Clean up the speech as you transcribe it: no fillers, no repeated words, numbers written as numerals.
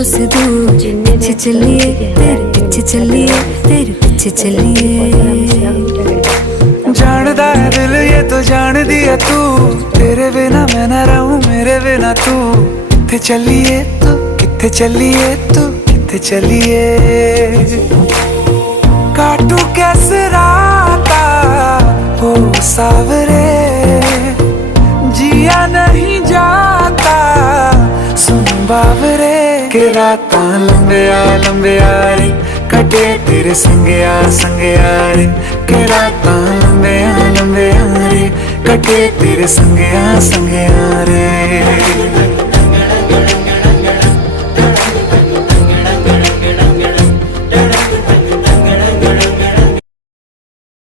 दिलों से दूर पीछे चलिए, तेरे पीछे चलिए, तेरे पीछे चलिए। जानदा है दिल ये तो जान दिया तू, तेरे बिना मैं ना रहूं मेरे बिना तू। किथे चलिए तू, किथे चलिए तू, किथे चलिए। काटू कैसे राता हो सावरे, जिया नहीं जाता सुन बावरे। के रातां लंबिया लंबिया रे, कटे तेरे संगया संगया रे। के रातां लंबिया लंबिया रे, कटे तेरे संगया संगया रे।